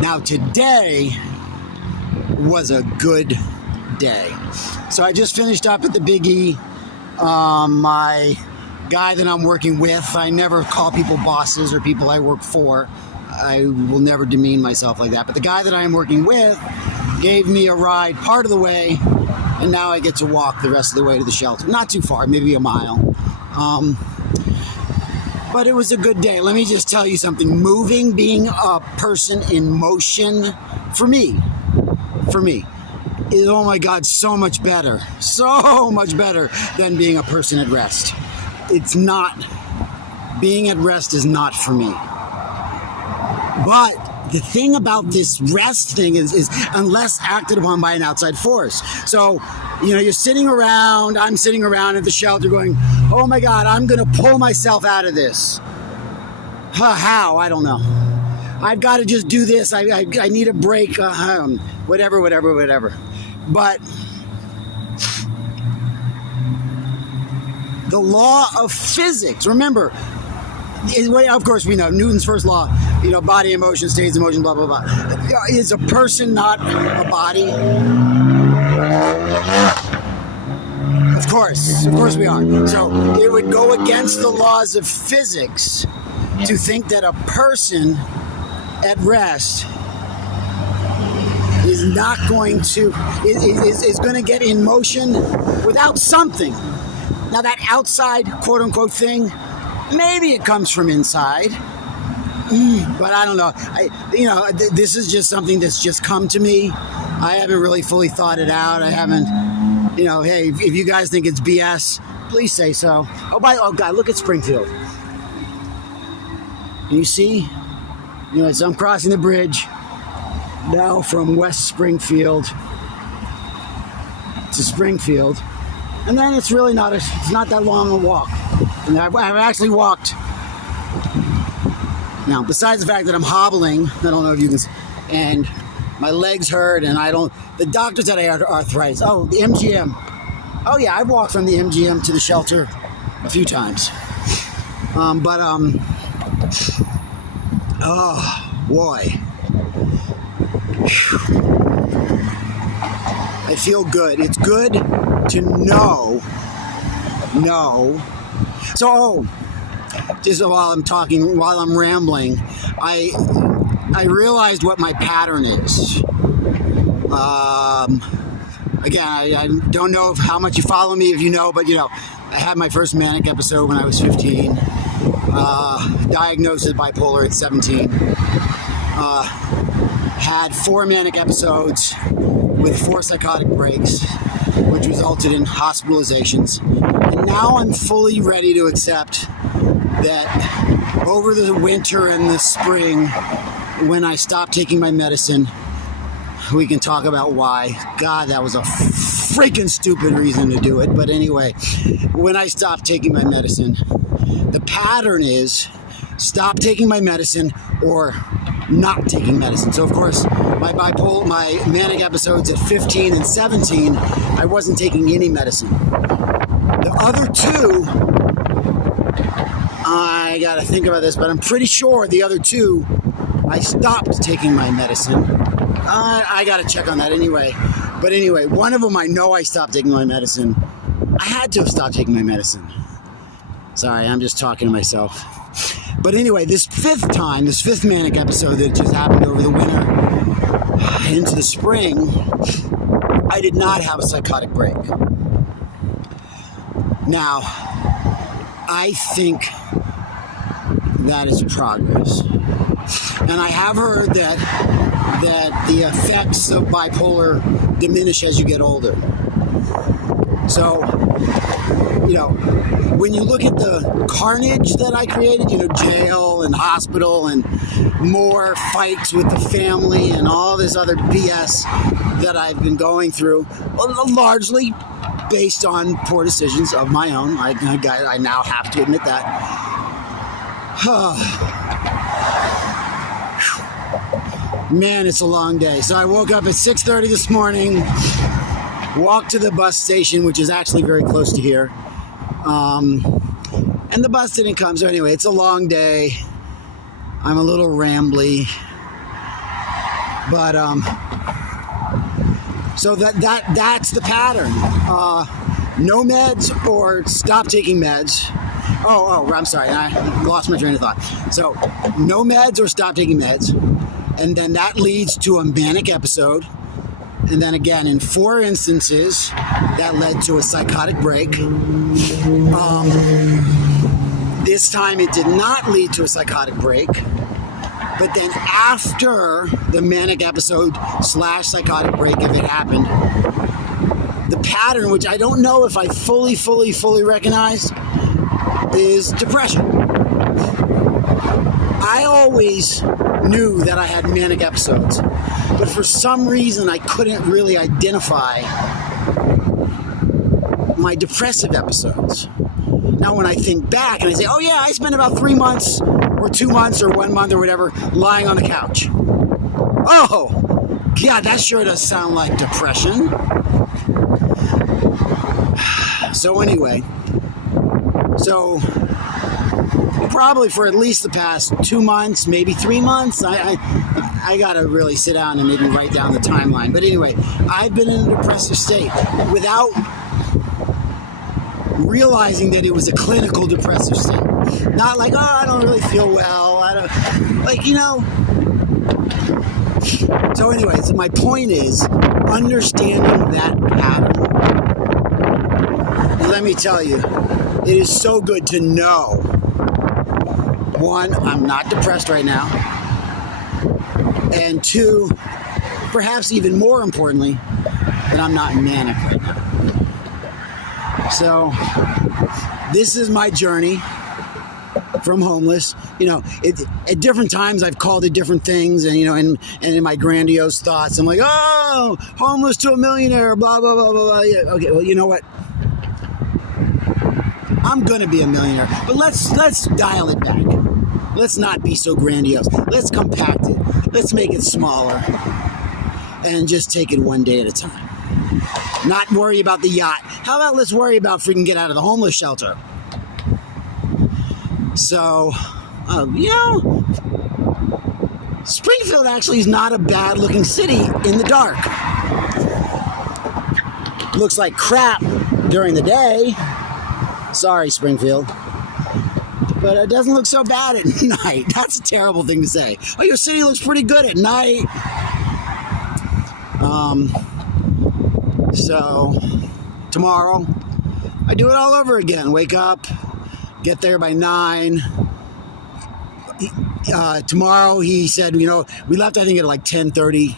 Now today was a good day. So I just finished up at the Big E. My guy that I'm working with, I never call people bosses or people I work for. I will never demean myself like that. But the guy that I am working with gave me a ride part of the way, and now I get to walk the rest of the way to the shelter. Not too far, maybe a mile. But it was a good day. Let me just tell you something. Moving, being a person in motion, for me, is, oh my God, so much better than being a person at rest. It's not. Being at rest is not for me. But the thing about this rest thing is unless acted upon by an outside force. So, you're sitting around, I'm sitting around at the shelter going, oh my God, I'm going to pull myself out of this. How? I don't know. I've got to just do this. I need a break. Whatever. But the law of physics, remember, of course we know Newton's first law, body in motion stays in motion, blah, blah, blah. Is a person not a body? Of course we are. So it would go against the laws of physics to think that a person at rest is not going to, is going to get in motion without something. Now that outside quote unquote thing, maybe it comes from inside, but I don't know. This is just something that's just come to me. I haven't really fully thought it out. I haven't, hey, if you guys think it's BS, please say so. Oh God, look at Springfield. Can you see? So I'm crossing the bridge now from West Springfield to Springfield, and then it's really not that long a walk. And I've actually walked. Now, besides the fact that I'm hobbling, I don't know if you can, and my legs hurt, and the doctor said I had arthritis. Oh, the MGM. Oh yeah, I've walked from the MGM to the shelter a few times. Oh boy. I feel good. It's good to know. So, just while I'm rambling, I realized what my pattern is. Again, I don't know how much you follow me, if you know, but I had my first manic episode when I was 15. Diagnosed as bipolar at 17. Had 4 manic episodes with 4 psychotic breaks, which resulted in hospitalizations. And now I'm fully ready to accept that over the winter and the spring, when I stopped taking my medicine, we can talk about why. God, that was a freaking stupid reason to do it. But anyway, when I stopped taking my medicine, the pattern is stop taking my medicine or not taking medicine. So of course, my manic episodes at 15 and 17, I wasn't taking any medicine. The other 2, I gotta think about this, but I'm pretty sure the other 2, I stopped taking my medicine. I gotta check on that anyway. But anyway, one of them I know I stopped taking my medicine. I had to have stopped taking my medicine. Sorry, I'm just talking to myself. But anyway, this 5th manic episode that just happened over the winter into the spring, I did not have a psychotic break. Now, I think that is progress. And I have heard that the effects of bipolar diminish as you get older. So, when you look at the carnage that I created, jail and hospital and more fights with the family and all this other BS that I've been going through, largely based on poor decisions of my own. I now have to admit that. Man, it's a long day. So I woke up at 6:30 this morning, walked to the bus station, which is actually very close to here. And the bus didn't come. So anyway, it's a long day. I'm a little rambly. But so that's the pattern. No meds or stop taking meds. Oh, I'm sorry. I lost my train of thought. So no meds or stop taking meds. And then that leads to a manic episode. And then again, in 4 instances, that led to a psychotic break. This time it did not lead to a psychotic break. But then after the manic episode / psychotic break, if it happened, the pattern, which I don't know if I fully recognized, is depression. I always knew that I had manic episodes, but for some reason I couldn't really identify my depressive episodes. Now when I think back and I say, oh yeah, I spent about 3 months or 2 months or 1 month or whatever lying on the couch. Oh, God, that sure does sound like depression. So anyway, probably for at least the past 2 months, maybe 3 months, I gotta really sit down and maybe write down the timeline. But anyway, I've been in a depressive state without realizing that it was a clinical depressive state. Not like, oh, I don't really feel well. I don't, like, you know. So anyway, so my point is understanding that pattern. Let me tell you, it is so good to know. 1, I'm not depressed right now. And 2, perhaps even more importantly, that I'm not manic right now. So, this is my journey from homeless. You know, at different times I've called it different things, and you know, and in my grandiose thoughts, I'm like, oh, homeless to a millionaire, blah blah blah blah blah. Yeah, okay, well, you know what? I'm gonna be a millionaire, but let's dial it back. Let's not be so grandiose. Let's compact it. Let's make it smaller, and just take it one day at a time. Not worry about the yacht. How about let's worry about if we can get out of the homeless shelter? So, you know, Springfield actually is not a bad looking city in the dark. Looks like crap during the day. Sorry, Springfield. But it doesn't look so bad at night. That's a terrible thing to say. Oh, your city looks pretty good at night. So, tomorrow, I do it all over again. Wake up, get there by 9. Tomorrow, he said, you know, we left, I think, at like 10:30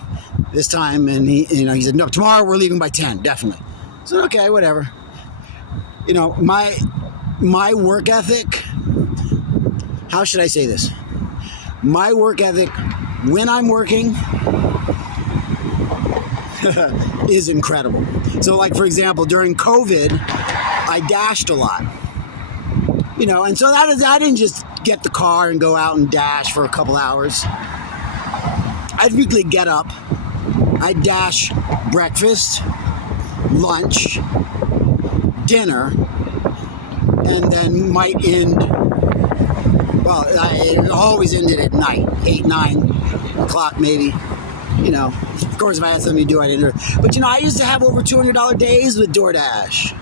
this time. And he said, no, tomorrow we're leaving by 10, definitely. So, okay, whatever. You know, my work ethic, how should I say this? My work ethic, when I'm working, is incredible. So like, for example, during COVID, I dashed a lot. You know, and so I didn't just get the car and go out and dash for a couple hours. I'd weekly get up, I'd dash breakfast, lunch, dinner, and then might end, well, I always ended at night, 8, 9 o'clock maybe. You know, of course, if I had something to do, I'd enter. But, you know, I used to have over $200 days with DoorDash.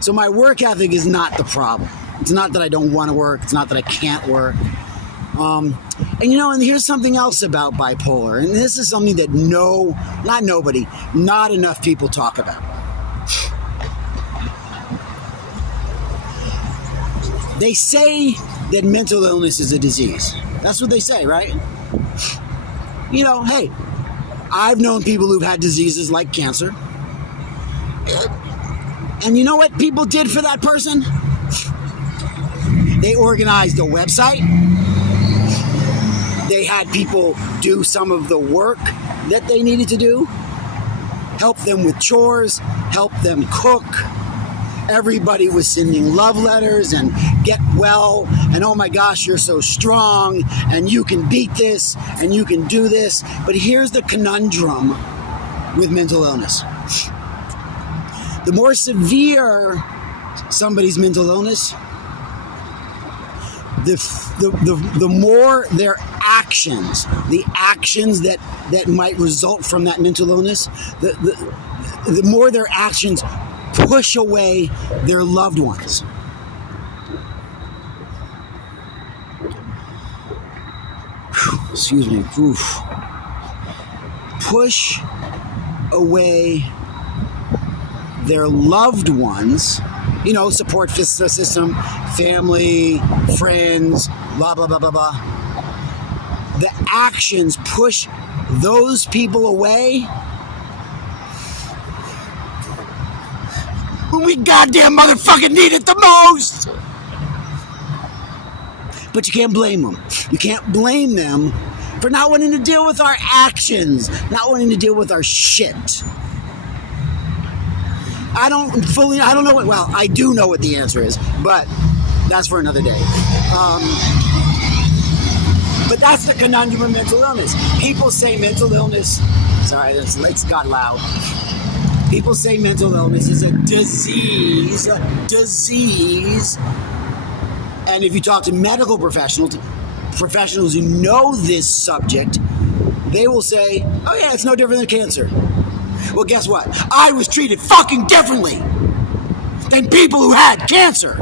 So my work ethic is not the problem. It's not that I don't want to work. It's not that I can't work. And, you know, and here's something else about bipolar. And this is something that not enough people talk about. They say that mental illness is a disease. That's what they say, right? You know, hey, I've known people who've had diseases like cancer. And you know what people did for that person? They organized a website. They had people do some of the work that they needed to do. Help them with chores, help them cook. Everybody was sending love letters and get well, and oh my gosh, you're so strong, and you can beat this, and you can do this. But here's the conundrum with mental illness. The more severe somebody's mental illness, the more their actions, the actions that might result from that mental illness, the more their actions push away their loved ones. Excuse me. Oof. Push away their loved ones, support system, family, friends, blah, blah, blah, blah, blah. The actions push those people away when we goddamn motherfucking need it the most. But you can't blame them. You can't blame them for not wanting to deal with our actions, not wanting to deal with our shit. I don't know well, I do know what the answer is, but that's for another day. But that's the conundrum of mental illness. People say mental illness, sorry, it's got loud. People say mental illness is a disease. And if you talk to medical professionals who know this subject, they will say, oh yeah, it's no different than cancer. Well, guess what? I was treated fucking differently than people who had cancer.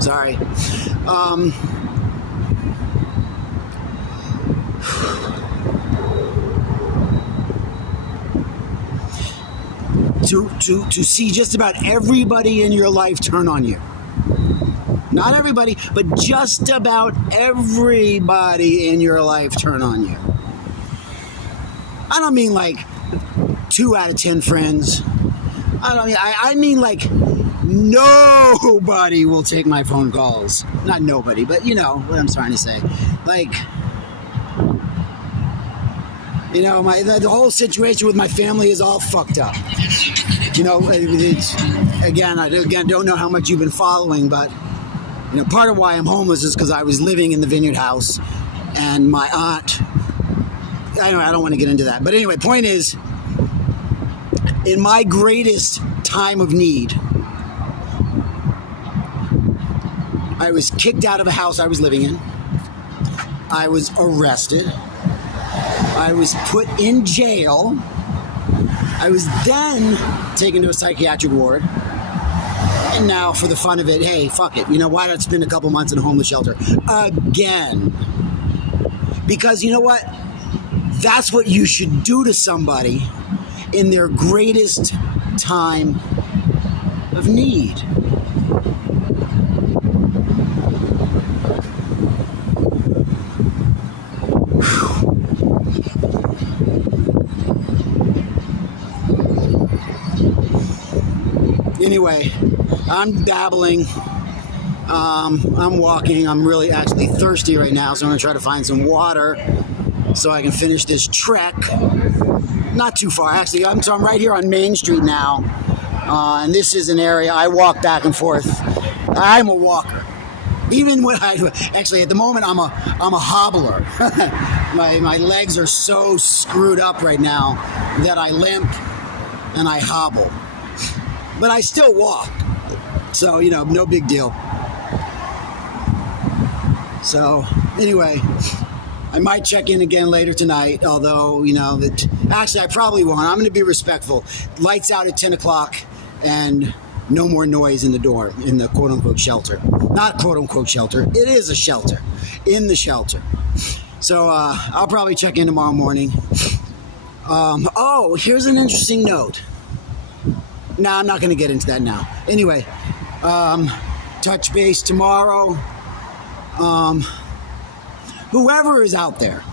Sorry. To see just about everybody in your life turn on you. Not everybody, but just about everybody in your life turn on you. I don't mean like 2 out of 10 friends. I mean like nobody will take my phone calls. Not nobody, but you know what I'm trying to say. Like, the whole situation with my family is all fucked up. I don't know how much you've been following, but part of why I'm homeless is because I was living in the Vineyard House, and my aunt. I don't want to get into that, but anyway, point is, in my greatest time of need, I was kicked out of a house I was living in. I was arrested. I was put in jail. I was then taken to a psychiatric ward. And now, for the fun of it, hey, fuck it. Why not spend a couple months in a homeless shelter? Again. Because you know what? That's what you should do to somebody in their greatest time of need. Anyway, I'm dabbling. I'm walking. I'm really actually thirsty right now, so I'm going to try to find some water so I can finish this trek. Not too far, actually. I'm right here on Main Street now, and this is an area I walk back and forth. I'm a walker. Even when actually at the moment I'm a hobbler. my legs are so screwed up right now that I limp and I hobble. But I still walk. So, no big deal. So, anyway, I might check in again later tonight, although, actually I probably won't. I'm going to be respectful. Lights out at 10 o'clock and no more noise in the door in the quote-unquote shelter. Not quote-unquote shelter. It is a shelter. In the shelter. So, I'll probably check in tomorrow morning. Here's an interesting note. No, I'm not going to get into that now. Anyway, touch base tomorrow. Whoever is out there,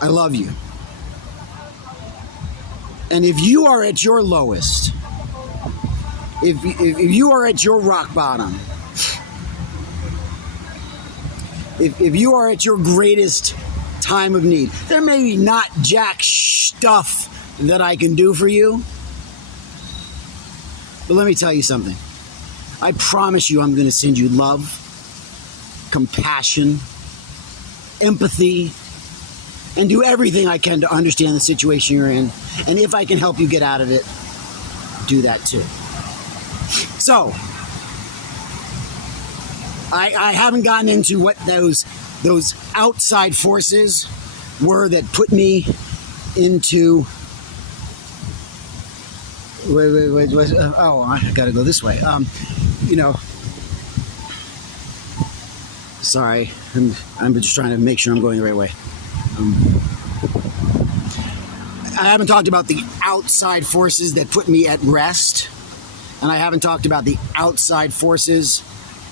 I love you. And if you are at your lowest, if you are at your rock bottom, if you are at your greatest time of need, there may be not jack stuff that I can do for you, but let me tell you something. I promise you I'm going to send you love, compassion, empathy, and do everything I can to understand the situation you're in. And if I can help you get out of it, do that too. So, I haven't gotten into what those outside forces were that put me into. Wait. Oh, I got to go this way. Sorry, I'm just trying to make sure I'm going the right way. I haven't talked about the outside forces that put me at rest, and I haven't talked about the outside forces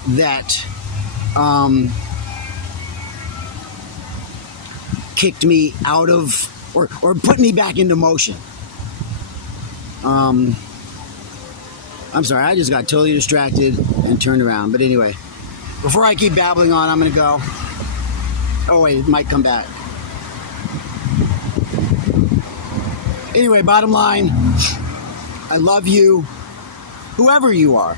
that kicked me out of or put me back into motion. I'm sorry, I just got totally distracted and turned around. But anyway, before I keep babbling on, I'm going to go. Oh, wait, it might come back. Anyway, bottom line, I love you, whoever you are.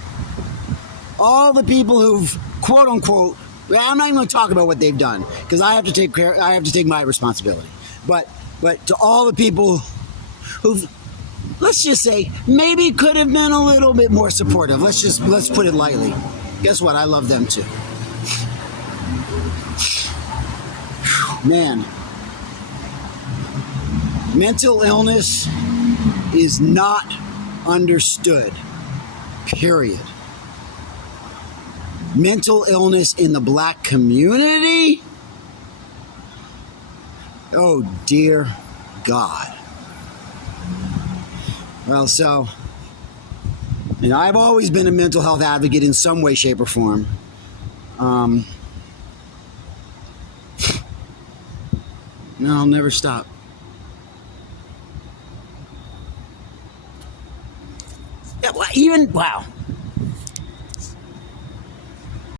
All the people who've, quote unquote, I'm not even going to talk about what they've done because I have to take my responsibility. But to all the people who've, let's just say, maybe could have been a little bit more supportive. Let's put it lightly. Guess what? I love them too. Man, mental illness is not understood. Period. Mental illness in the black community? Oh, dear God. Well, so, I've always been a mental health advocate in some way, shape, or form. No, I'll never stop. Yeah, wow.